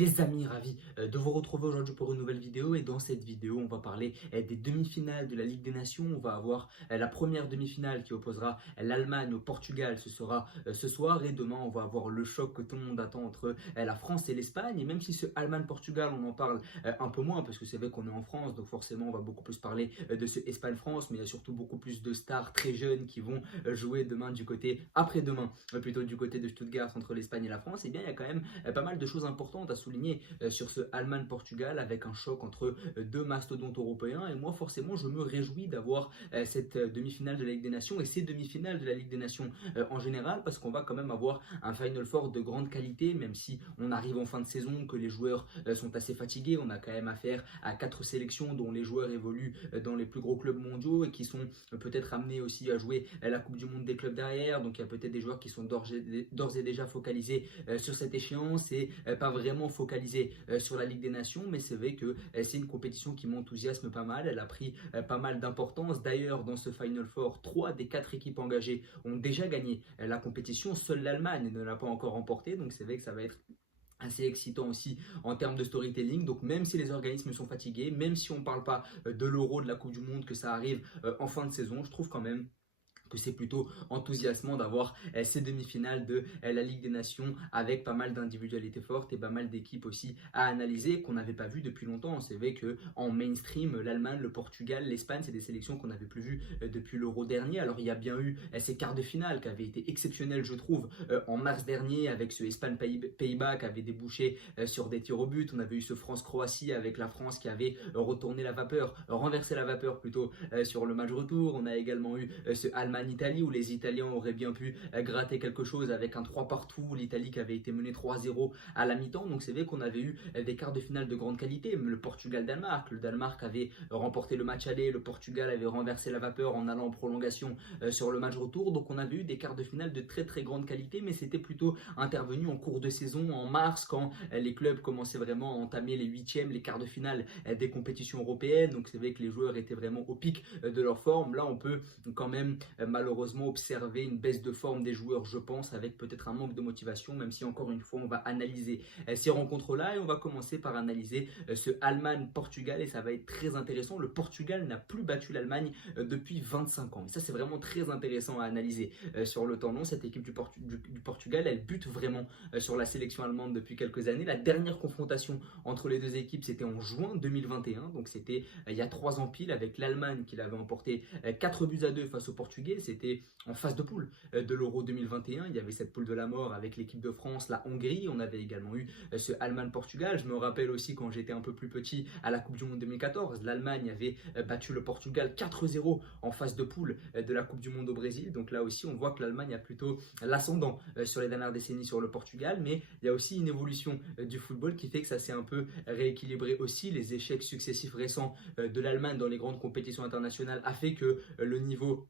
Les amis, ravi de vous retrouver aujourd'hui pour une nouvelle vidéo et dans cette vidéo on va parler des demi-finales de la Ligue des Nations. On va avoir la première demi-finale qui opposera l'Allemagne au Portugal, ce sera ce soir, et demain on va avoir le choc que tout le monde attend entre la France et l'Espagne. Et même si ce Allemagne-Portugal on en parle un peu moins parce que c'est vrai qu'on est en France, donc forcément on va beaucoup plus parler de ce Espagne-France, mais il y a surtout beaucoup plus de stars très jeunes qui vont jouer demain du côté, après-demain plutôt du côté de Stuttgart entre l'Espagne et la France. Et bien il y a quand même pas mal de choses importantes à souligner sur ce Allemagne-Portugal avec un choc entre deux mastodontes européens. Et moi forcément je me réjouis d'avoir cette demi-finale de la Ligue des Nations et ces demi-finales de la Ligue des Nations en général, parce qu'on va quand même avoir un Final Four de grande qualité, même si on arrive en fin de saison, que les joueurs sont assez fatigués. On a quand même affaire à 4 sélections dont les joueurs évoluent dans les plus gros clubs mondiaux et qui sont peut-être amenés aussi à jouer la Coupe du Monde des clubs derrière. Donc il y a peut-être des joueurs qui sont d'ores et déjà focalisés sur cette échéance et pas vraiment focalisés sur la Ligue des Nations. Mais c'est vrai que c'est une compétition qui m'enthousiasme pas mal. Elle a pris pas mal d'importance. D'ailleurs, dans ce Final Four, 3 des 4 équipes engagées ont déjà gagné la compétition. Seule l'Allemagne ne l'a pas encore remportée. Donc c'est vrai que ça va être assez excitant aussi en termes de storytelling. Donc même si les organismes sont fatigués, même si on ne parle pas de l'Euro, de la Coupe du Monde, que ça arrive en fin de saison, je trouve quand même que c'est plutôt enthousiasmant d'avoir ces demi-finales de la Ligue des Nations avec pas mal d'individualités fortes et pas mal d'équipes aussi à analyser qu'on n'avait pas vu depuis longtemps. C'est vrai qu'en mainstream, l'Allemagne, le Portugal, l'Espagne, c'est des sélections qu'on n'avait plus vues depuis l'Euro dernier. Alors il y a bien eu ces quarts de finale qui avaient été exceptionnels, je trouve, en mars dernier avec ce Espagne-Pays-Bas qui avait débouché sur des tirs au but. On avait eu ce France-Croatie avec la France qui avait retourné la vapeur, renversé la vapeur plutôt sur le match retour. On a également eu ce Allemagne-Italie où les Italiens auraient bien pu gratter quelque chose avec un 3 partout, l'Italie qui avait été menée 3-0 à la mi-temps. Donc c'est vrai qu'on avait eu des quarts de finale de grande qualité. Le Portugal-Danemark, le Danemark avait remporté le match aller, le Portugal avait renversé la vapeur en allant en prolongation sur le match retour. Donc on avait eu des quarts de finale de très très grande qualité, mais c'était plutôt intervenu en cours de saison, en mars, quand les clubs commençaient vraiment à entamer les huitièmes, les quarts de finale des compétitions européennes. Donc c'est vrai que les joueurs étaient vraiment au pic de leur forme. Là on peut quand même malheureusement observer une baisse de forme des joueurs, je pense, avec peut-être un manque de motivation, même si encore une fois on va analyser ces rencontres-là. Et on va commencer par analyser ce Allemagne-Portugal, et ça va être très intéressant. Le Portugal n'a plus battu l'Allemagne depuis 25 ans, et ça c'est vraiment très intéressant à analyser sur le temps long. Cette équipe du Portugal, elle bute vraiment sur la sélection allemande depuis quelques années. La dernière confrontation entre les deux équipes, c'était en juin 2021, donc c'était il y a 3 ans pile, avec l'Allemagne qui l'avait emporté 4-2 face aux Portugais. C'était en phase de poule de l'Euro 2021. Il y avait cette poule de la mort avec l'équipe de France, la Hongrie. On avait également eu ce Allemagne-Portugal. Je me rappelle aussi quand j'étais un peu plus petit à la Coupe du Monde 2014, l'Allemagne avait battu le Portugal 4-0 en phase de poule de la Coupe du Monde au Brésil. Donc là aussi, on voit que l'Allemagne a plutôt l'ascendant sur les dernières décennies sur le Portugal. Mais il y a aussi une évolution du football qui fait que ça s'est un peu rééquilibré aussi. Les échecs successifs récents de l'Allemagne dans les grandes compétitions internationales a fait que le niveau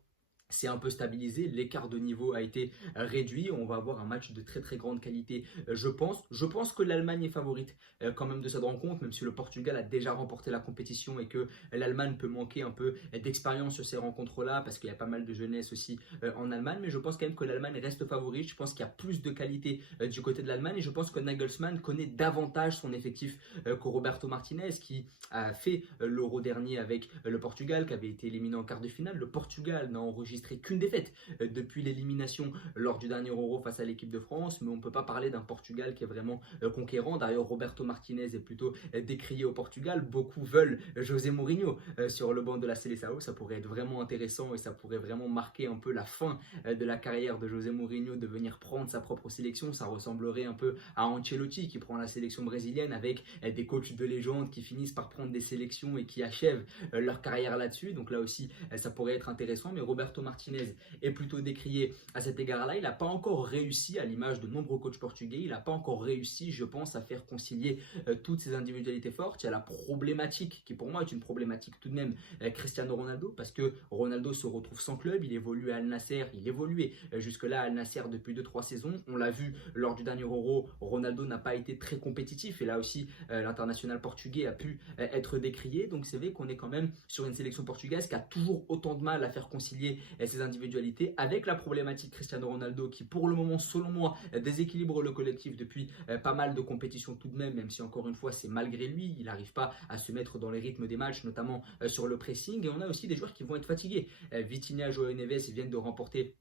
c'est un peu stabilisé, l'écart de niveau a été réduit. On va avoir un match de très très grande qualité, je pense. Je pense que l'Allemagne est favorite quand même de cette rencontre, même si le Portugal a déjà remporté la compétition et que l'Allemagne peut manquer un peu d'expérience sur ces rencontres-là, parce qu'il y a pas mal de jeunesse aussi en Allemagne. Mais je pense quand même que l'Allemagne reste favorite. Je pense qu'il y a plus de qualité du côté de l'Allemagne, et je pense que Nagelsmann connaît davantage son effectif que Roberto Martinez, qui a fait l'Euro dernier avec le Portugal, qui avait été éliminé en quart de finale. Le Portugal n'a enregistré qu'une défaite depuis l'élimination lors du dernier Euro face à l'équipe de France, mais on ne peut pas parler d'un Portugal qui est vraiment conquérant. D'ailleurs, Roberto Martinez est plutôt décrié au Portugal. Beaucoup veulent José Mourinho sur le banc de la Seleção. Ça pourrait être vraiment intéressant et ça pourrait vraiment marquer un peu la fin de la carrière de José Mourinho, de venir prendre sa propre sélection. Ça ressemblerait un peu à Ancelotti qui prend la sélection brésilienne, avec des coachs de légende qui finissent par prendre des sélections et qui achèvent leur carrière là-dessus. Donc là aussi, ça pourrait être intéressant. Mais Roberto Martinez est plutôt décrié à cet égard-là. Il n'a pas encore réussi, à l'image de nombreux coachs portugais, il n'a pas encore réussi, je pense, à faire concilier toutes ces individualités fortes. Il y a la problématique, qui pour moi est une problématique tout de même, Cristiano Ronaldo, parce que Ronaldo se retrouve sans club. Il évolue à Al Nasser, il évoluait jusque-là à Al Nasser depuis 2-3 saisons. On l'a vu lors du dernier Euro, Ronaldo n'a pas été très compétitif, et là aussi l'international portugais a pu être décrié. Donc c'est vrai qu'on est quand même sur une sélection portugaise qui a toujours autant de mal à faire concilier ses individualités, avec la problématique Cristiano Ronaldo qui pour le moment selon moi déséquilibre le collectif depuis pas mal de compétitions tout de même si encore une fois c'est malgré lui, il n'arrive pas à se mettre dans les rythmes des matchs, notamment sur le pressing, et on a aussi des joueurs qui vont être fatigués. Vitinha, João Neves, ils viennent de remporter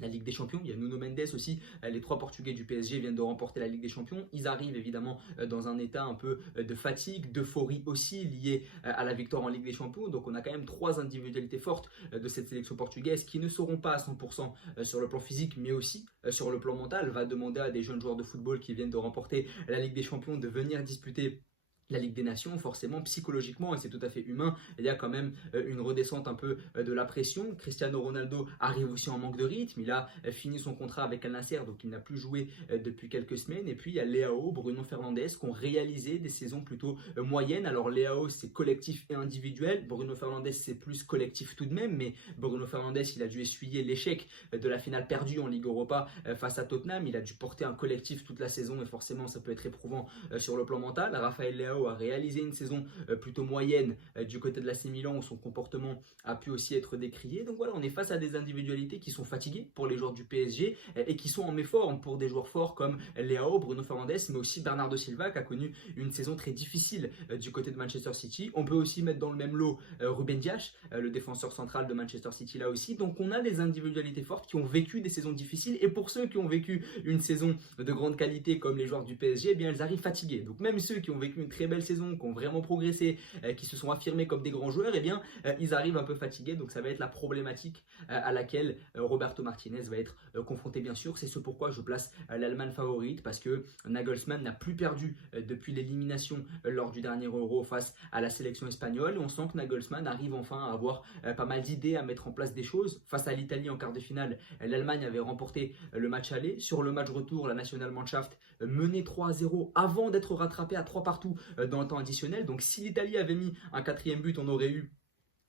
la Ligue des Champions, il y a Nuno Mendes aussi, les trois Portugais du PSG viennent de remporter la Ligue des Champions, ils arrivent évidemment dans un état un peu de fatigue, d'euphorie aussi liée à la victoire en Ligue des Champions, donc on a quand même trois individualités fortes de cette sélection portugaise qui ne seront pas à 100% sur le plan physique mais aussi sur le plan mental, va demander à des jeunes joueurs de football qui viennent de remporter la Ligue des Champions de venir disputer la Ligue des Nations, forcément, psychologiquement, et c'est tout à fait humain, il y a quand même une redescente un peu de la pression. Cristiano Ronaldo arrive aussi en manque de rythme, il a fini son contrat avec Al Nassr, donc il n'a plus joué depuis quelques semaines, et puis il y a Leao, Bruno Fernandes, qui ont réalisé des saisons plutôt moyennes. Alors Leao, c'est collectif et individuel, Bruno Fernandes, c'est plus collectif tout de même, mais Bruno Fernandes, il a dû essuyer l'échec de la finale perdue en Ligue Europa face à Tottenham, il a dû porter un collectif toute la saison, et forcément, ça peut être éprouvant sur le plan mental. Raphaël Leao a réalisé une saison plutôt moyenne du côté de l'AC Milan où son comportement a pu aussi être décrié. Donc voilà, on est face à des individualités qui sont fatiguées pour les joueurs du PSG et qui sont en méforme pour des joueurs forts comme Leao, Bruno Fernandes, mais aussi Bernardo Silva qui a connu une saison très difficile du côté de Manchester City. On peut aussi mettre dans le même lot Ruben Dias, le défenseur central de Manchester City là aussi. Donc on a des individualités fortes qui ont vécu des saisons difficiles, et pour ceux qui ont vécu une saison de grande qualité comme les joueurs du PSG, eh bien ils arrivent fatigués. Donc même ceux qui ont vécu une très belle saison, qui ont vraiment progressé, qui se sont affirmés comme des grands joueurs, eh bien ils arrivent un peu fatigués. Donc ça va être la problématique à laquelle Roberto Martinez va être confronté bien sûr. C'est ce pourquoi je place l'Allemagne favorite, parce que Nagelsmann n'a plus perdu depuis l'élimination lors du dernier Euro face à la sélection espagnole, et on sent que Nagelsmann arrive enfin à avoir pas mal d'idées, à mettre en place des choses. Face à l'Italie en quart de finale, l'Allemagne avait remporté le match aller. Sur le match retour, la Nationalmannschaft menait 3-0 avant d'être rattrapée à 3 partout dans le temps additionnel. Donc si l'Italie avait mis un quatrième but, on aurait eu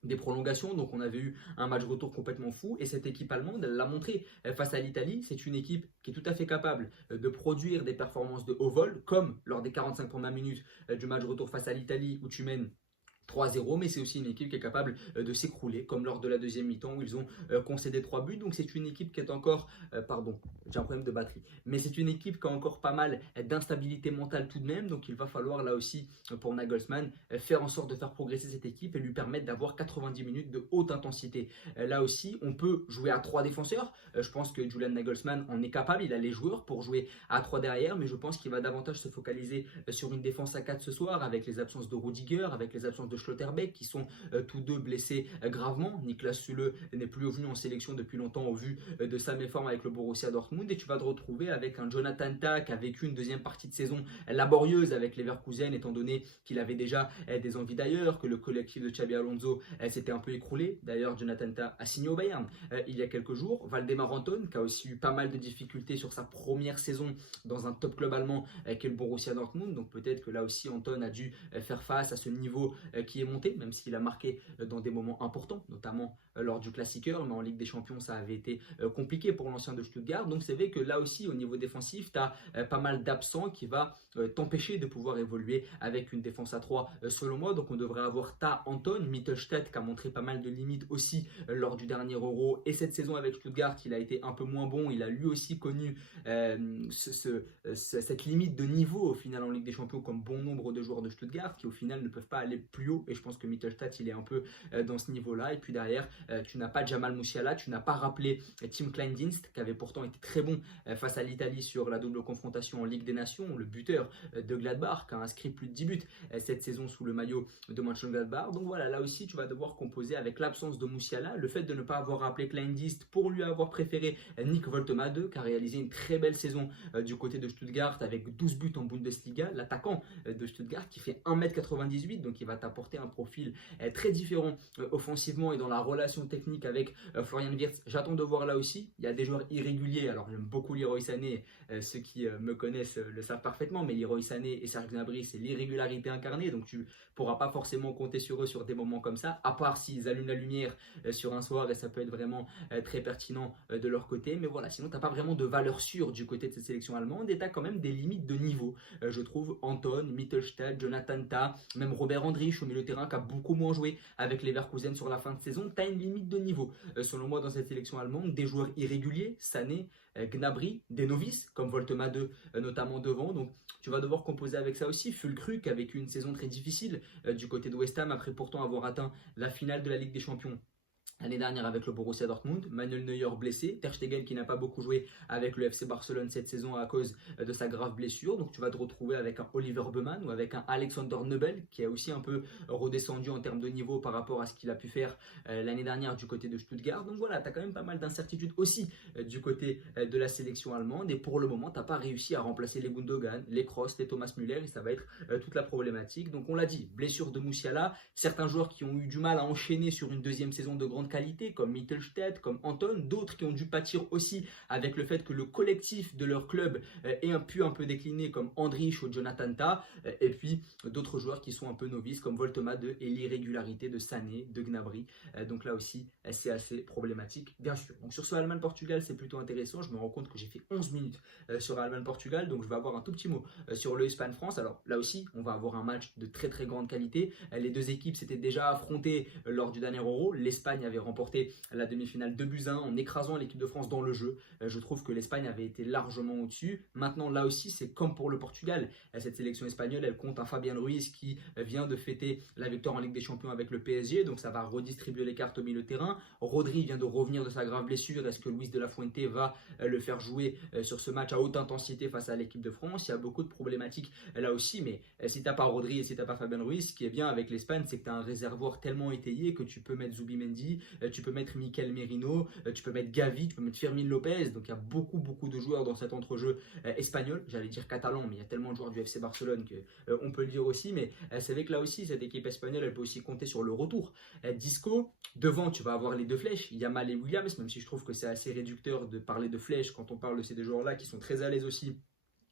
des prolongations, donc on avait eu un match retour complètement fou, et cette équipe allemande, elle l'a montré face à l'Italie. C'est une équipe qui est tout à fait capable de produire des performances de haut vol, comme lors des 45 premières minutes du match retour face à l'Italie où tu mènes 3-0, mais c'est aussi une équipe qui est capable de s'écrouler, comme lors de la deuxième mi-temps où ils ont concédé 3 buts. Donc c'est une équipe qui est encore, pardon, j'ai un problème de batterie, mais c'est une équipe qui a encore pas mal d'instabilité mentale tout de même. Donc il va falloir là aussi pour Nagelsmann faire en sorte de faire progresser cette équipe et lui permettre d'avoir 90 minutes de haute intensité. Là aussi, on peut jouer à 3 défenseurs. Je pense que Julian Nagelsmann en est capable, il a les joueurs pour jouer à 3 derrière, mais je pense qu'il va davantage se focaliser sur une défense à 4 ce soir, avec les absences de Rudiger, avec les absences de Schlotterbeck qui sont tous deux blessés gravement. Niklas Süle n'est plus revenu en sélection depuis longtemps au vu de sa méforme avec le Borussia Dortmund, et tu vas te retrouver avec un Jonathan Tah qui a vécu une deuxième partie de saison laborieuse avec Leverkusen, étant donné qu'il avait déjà des envies d'ailleurs, que le collectif de Xabi Alonso s'était un peu écroulé. D'ailleurs, Jonathan Tah a signé au Bayern il y a quelques jours. Valdemar Anton qui a aussi eu pas mal de difficultés sur sa première saison dans un top club allemand qui est le Borussia Dortmund, donc peut-être que là aussi Anton a dû faire face à ce niveau qui est monté, même s'il a marqué dans des moments importants, notamment lors du Classiqueur, mais en Ligue des Champions ça avait été compliqué pour l'ancien de Stuttgart. Donc c'est vrai que là aussi au niveau défensif, tu as pas mal d'absents qui va t'empêcher de pouvoir évoluer avec une défense à 3 selon moi. Donc on devrait avoir Tah, Anton, Mittelstadt qui a montré pas mal de limites aussi lors du dernier Euro, et cette saison avec Stuttgart il a été un peu moins bon, il a lui aussi connu cette limite de niveau au final en Ligue des Champions, comme bon nombre de joueurs de Stuttgart qui au final ne peuvent pas aller plus haut, et je pense que Mittelstadt il est un peu dans ce niveau là. Et puis derrière tu n'as pas Jamal Musiala, tu n'as pas rappelé Tim Kleindienst qui avait pourtant été très bon face à l'Italie sur la double confrontation en Ligue des Nations, le buteur de Gladbach qui a inscrit plus de 10 buts cette saison sous le maillot de Mönchengladbach. Donc voilà, là aussi tu vas devoir composer avec l'absence de Musiala, le fait de ne pas avoir rappelé Kleindienst pour lui avoir préféré Nick Woltemade qui a réalisé une très belle saison du côté de Stuttgart avec 12 buts en Bundesliga, l'attaquant de Stuttgart qui fait 1m98, donc il va t'apporter un profil très différent offensivement et dans la relation technique avec Florian Wirtz. J'attends de voir là aussi, il y a des joueurs irréguliers, alors j'aime beaucoup Leroy Sané, ceux qui me connaissent le savent parfaitement, mais Leroy Sané et Serge Gnabry c'est l'irrégularité incarnée, donc tu pourras pas forcément compter sur eux sur des moments comme ça, à part s'ils allument la lumière sur un soir, et ça peut être vraiment très pertinent de leur côté. Mais voilà, sinon tu n'as pas vraiment de valeur sûre du côté de cette sélection allemande, et tu as quand même des limites de niveau, je trouve. Anton, Mittelstadt, Jonathan Tah, même Robert Andrich ou milieu de terrain qui a beaucoup moins joué avec les Leverkusen sur la fin de saison. Tu as une limite de niveau, selon moi, dans cette sélection allemande. Des joueurs irréguliers, Sané, Gnabry, des novices, comme Voltema 2, notamment devant. Donc, tu vas devoir composer avec ça aussi. Füllkrug, qui a vécu une saison très difficile du côté de West Ham, après pourtant avoir atteint la finale de la Ligue des Champions l'année dernière avec le Borussia Dortmund, Manuel Neuer blessé, Ter Stegen qui n'a pas beaucoup joué avec le FC Barcelone cette saison à cause de sa grave blessure. Donc tu vas te retrouver avec un Oliver Baumann ou avec un Alexander Nubel qui a aussi un peu redescendu en termes de niveau par rapport à ce qu'il a pu faire l'année dernière du côté de Stuttgart. Donc voilà, tu as quand même pas mal d'incertitudes aussi du côté de la sélection allemande. Et pour le moment, tu n'as pas réussi à remplacer les Gundogan, les Kroos, les Thomas Müller et ça va être toute la problématique. Donc on l'a dit, blessure de Musiala, certains joueurs qui ont eu du mal à enchaîner sur une deuxième saison de grande qualité comme Mittelstedt, comme Anton, d'autres qui ont dû pâtir aussi avec le fait que le collectif de leur club ait pu un peu décliner comme Andrich ou Jonathan Tah, et puis d'autres joueurs qui sont un peu novices comme Voltema 2 et l'irrégularité de Sané, de Gnabry. Donc là aussi c'est assez problématique bien sûr. Donc sur ce Allemagne-Portugal c'est plutôt intéressant, je me rends compte que j'ai fait 11 minutes sur Allemagne-Portugal, donc je vais avoir un tout petit mot sur le Espagne-France. Alors là aussi on va avoir un match de très très grande qualité, les deux équipes s'étaient déjà affrontées lors du dernier Euro, l'Espagne avait remporté la demi-finale 2-1 en écrasant l'équipe de France dans le jeu. Je trouve que l'Espagne avait été largement au-dessus. Maintenant, là aussi, c'est comme pour le Portugal. Cette sélection espagnole, elle compte un Fabian Ruiz qui vient de fêter la victoire en Ligue des Champions avec le PSG, donc ça va redistribuer les cartes au milieu de terrain. Rodri vient de revenir de sa grave blessure. Est-ce que Luis de la Fuente va le faire jouer sur ce match à haute intensité face à l'équipe de France? Il y a beaucoup de problématiques là aussi, mais si tu n'as pas Rodri et si tu n'as pas Fabian Ruiz, ce qui est bien avec l'Espagne, c'est que tu as un réservoir tellement étayé que tu peux mettre Zubimendi, tu peux mettre Mikel Merino, tu peux mettre Gavi, tu peux mettre Fermin Lopez. Donc il y a beaucoup de joueurs dans cet entrejeu espagnol. J'allais dire catalan, mais il y a tellement de joueurs du FC Barcelone qu'on peut le dire aussi. Mais c'est vrai que là aussi, cette équipe espagnole, elle peut aussi compter sur le retour. Disco, devant, tu vas avoir les deux flèches, Yamal et Williams, même si je trouve que c'est assez réducteur de parler de flèches quand on parle de ces deux joueurs-là qui sont très à l'aise aussi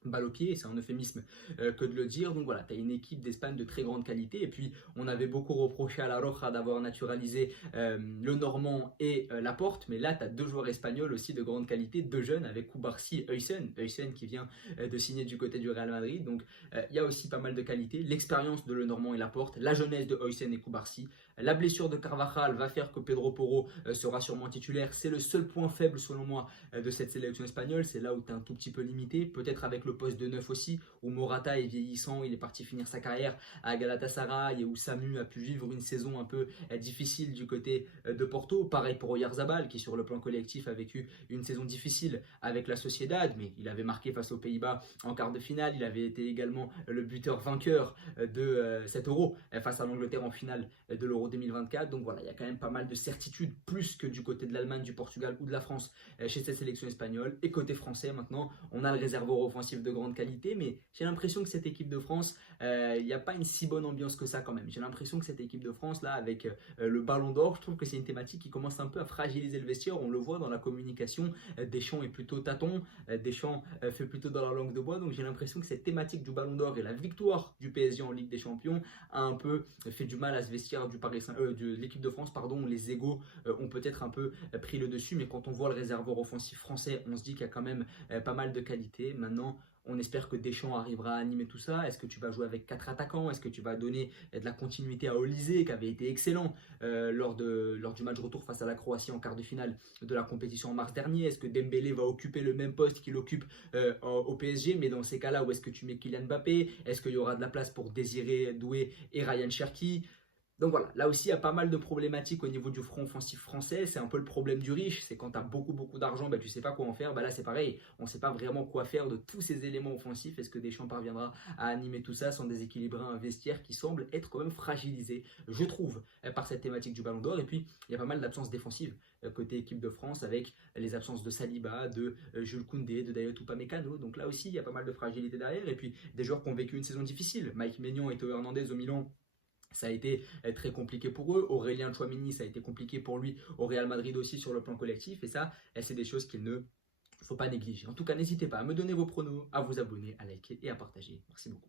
balle au pied, c'est un euphémisme que de le dire. Donc voilà, tu as une équipe d'Espagne de très grande qualité. Et puis, on avait beaucoup reproché à la Roja d'avoir naturalisé le Normand et Laporte. Mais là, tu as deux joueurs espagnols aussi de grande qualité, deux jeunes avec Koubarsi et Huysen qui vient de signer du côté du Real Madrid. Donc, il y a aussi pas mal de qualité. L'expérience de le Normand et Laporte, la jeunesse de Huysen et Koubarsi. La blessure de Carvajal va faire que Pedro Porro sera sûrement titulaire. C'est le seul point faible, selon moi, de cette sélection espagnole. C'est là où tu es un tout petit peu limité. Peut-être avec le poste de 9 aussi, où Morata est vieillissant, il est parti finir sa carrière à Galatasaray et où Samu a pu vivre une saison un peu difficile du côté de Porto. Pareil pour Oyarzabal qui sur le plan collectif a vécu une saison difficile avec la Sociedad, mais il avait marqué face aux Pays-Bas en quart de finale, il avait été également le buteur vainqueur de cet Euro face à l'Angleterre en finale de l'Euro 2024. Donc voilà, il y a quand même pas mal de certitudes, plus que du côté de l'Allemagne, du Portugal ou de la France chez cette sélection espagnole. Et côté français maintenant, on a le réservoir offensif de grande qualité, mais j'ai l'impression que cette équipe de France, il n'y a pas une si bonne ambiance que ça quand même. J'ai l'impression que cette équipe de France là, avec le Ballon d'Or, je trouve que c'est une thématique qui commence un peu à fragiliser le vestiaire. On le voit dans la communication, Deschamps est plutôt tâton, Deschamps fait plutôt dans la langue de bois, donc j'ai l'impression que cette thématique du Ballon d'Or et la victoire du PSG en Ligue des Champions a un peu fait du mal à ce vestiaire de l'équipe de France, pardon, où les égos ont peut-être un peu pris le dessus, mais quand on voit le réservoir offensif français, on se dit qu'il y a quand même pas mal de qualité. Maintenant, on espère que Deschamps arrivera à animer tout ça. Est-ce que tu vas jouer avec 4 attaquants? Est-ce que tu vas donner de la continuité à Olysée qui avait été excellent lors du match retour face à la Croatie en quart de finale de la compétition en mars dernier? Est-ce que Dembélé va occuper le même poste qu'il occupe au PSG? Mais dans ces cas-là, où est-ce que tu mets Kylian Mbappé? Est-ce qu'il y aura de la place pour Désiré Doué et Ryan Cherki? Donc voilà, là aussi il y a pas mal de problématiques au niveau du front offensif français. C'est un peu le problème du riche, c'est quand tu as beaucoup d'argent, tu ne sais pas quoi en faire. Là c'est pareil, on ne sait pas vraiment quoi faire de tous ces éléments offensifs. Est-ce que Deschamps parviendra à animer tout ça sans déséquilibrer un vestiaire qui semble être quand même fragilisé, je trouve, par cette thématique du Ballon d'Or. Et puis il y a pas mal d'absences défensives côté équipe de France avec les absences de Saliba, de Jules Koundé, de Dayot Upamecano. Donc là aussi il y a pas mal de fragilité derrière. Et puis des joueurs qui ont vécu une saison difficile, Mike Maignan et Théo Hernandez au Milan. Ça a été très compliqué pour eux. Aurélien Tchouaméni, ça a été compliqué pour lui au Real Madrid aussi sur le plan collectif. Et ça, c'est des choses qu'il ne faut pas négliger. En tout cas, n'hésitez pas à me donner vos pronos, à vous abonner, à liker et à partager. Merci beaucoup.